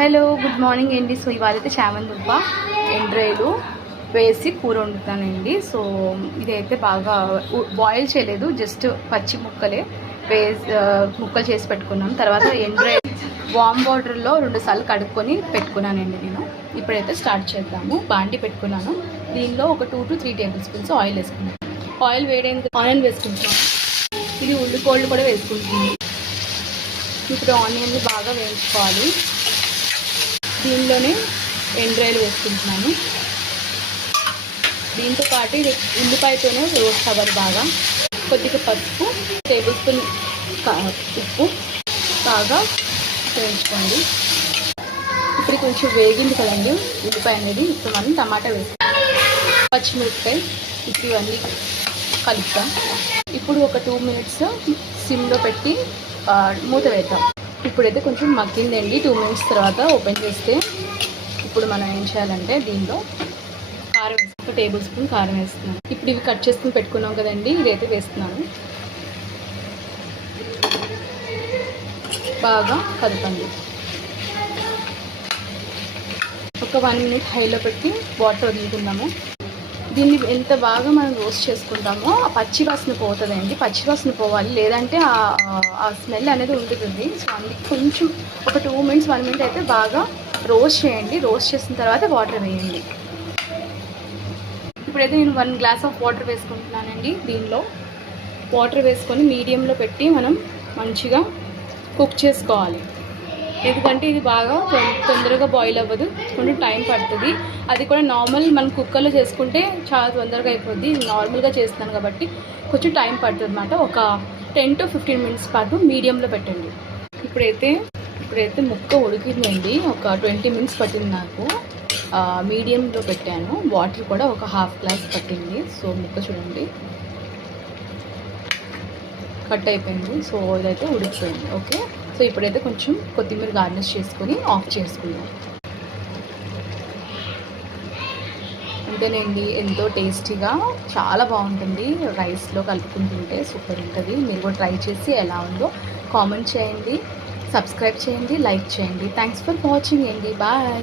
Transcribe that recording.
Hello good morning అండి. So ఇవాళైతే చామందుంప ఎండ్రాయిలు వేసి కూర వండుతానండి. సో ఇదైతే బాగా బాయిల్ చేయలేదు, జస్ట్ పచ్చి ముక్కలే ముక్కలు చేసి పెట్టుకున్నాం. తర్వాత ఎండ్రాయిల్ వామ్ వాటర్లో 2 సార్లు కడుక్కొని పెట్టుకున్నానండి నేను. ఇప్పుడైతే స్టార్ట్ చేద్దాము. బాండి పెట్టుకున్నాను, దీనిలో ఒక 2 to 3 టేబుల్ స్పూన్స్ ఆయిల్ వేసుకున్నాను. ఆయిల్ వేడైన ఆనియన్ వేసుకుంటున్నాను. ఇది ఉల్లిపాయలు కూడా వేసుకుంటుంది. ఇప్పుడు ఆనియన్ని బాగా వేయించుకోవాలి. దీనిలోనే ఎండ్రాయిలు వేసుకుంటున్నాను. దీంతో పాటు ఇది ఉల్లిపాయతోనే రోస్ట్ అవ్వాలి బాగా. కొద్దిగా పసుపు, టేబుల్ స్పూన్ ఉప్పు బాగా వేయించుకోండి. ఇప్పుడు కొంచెం వేగింది కదండి ఉల్లిపాయ అనేది. ఇప్పుడు మనం టమాటా వేసుకుంటాం, పచ్చిమిరపకాయ, ఇప్పుడు ఇవన్నీ కలుపుతాం. ఇప్పుడు ఒక 2 minutes సిమ్లో పెట్టి మూత వేద్దాం. ఇప్పుడైతే కొంచెం మగ్గిందండి. 2 minutes తర్వాత ఓపెన్ చేస్తే ఇప్పుడు మనం ఏం చేయాలంటే దీనిలో కారం వేసి 1 టేబుల్ స్పూన్ కారం వేస్తున్నాను. ఇప్పుడు ఇవి కట్ చేసుకుని పెట్టుకున్నాం కదండి, ఇదైతే వేస్తున్నాను. బాగా కలపండి. ఒక 1 minute హైలో పెట్టి వాటర్ వదులుకున్నాము. దీన్ని ఎంత బాగా మనం రోస్ట్ చేసుకుంటామో ఆ పచ్చి వాసన పోతుందండి. పచ్చి వాసన పోవాలి, లేదంటే ఆ స్మెల్ అనేది ఉంటుంది. సో అందుకే కొంచెం ఒక 2 minutes 1 minute అయితే బాగా రోస్ట్ చేయండి. రోస్ట్ చేసిన తర్వాత వాటర్ వేయండి. ఇప్పుడైతే నేను 1 glass ఆఫ్ వాటర్ వేసుకుంటున్నానండి. దీనిలో వాటర్ వేసుకొని మీడియంలో పెట్టి మనం మంచిగా కుక్ చేసుకోవాలి. ఎందుకంటే ఇది బాగా తొందరగా బాయిల్ అవ్వదు, కొంచెం టైం పడుతుంది. అది కూడా నార్మల్ మనం కుక్కర్లో చేసుకుంటే చాలా తొందరగా అయిపోద్ది. నార్మల్గా చేస్తాను కాబట్టి కొంచెం టైం పడుతుంది అన్నమాట. ఒక 10 to 15 minutes పాటు మీడియంలో పెట్టండి. ఇప్పుడైతే ముక్క ఉడికిందండి. ఒక 20 minutes పట్టింది నాకు. మీడియంలో పెట్టాను. వాటర్ కూడా ఒక 1/2 glass పట్టింది. సో ముక్క చూడండి కట్ అయిపోయింది. సో ఇదైతే ఉడికిపోయింది. ఓకే, సో ఇప్పుడైతే కొంచెం కొత్తిమీర గార్నిష్ చేసుకొని ఆఫ్ చేసుకుందాం. అంతేనండి, ఎంతో టేస్టీగా చాలా బాగుంటుంది. రైస్లో కలుపుకుంటుంటే సూపర్ ఉంటుంది. మీరు కూడా ట్రై చేసి ఎలా ఉందో కామెంట్ చేయండి, సబ్స్క్రైబ్ చేయండి, లైక్ చేయండి. థ్యాంక్స్ ఫర్ వాచింగ్ అండి. బాయ్.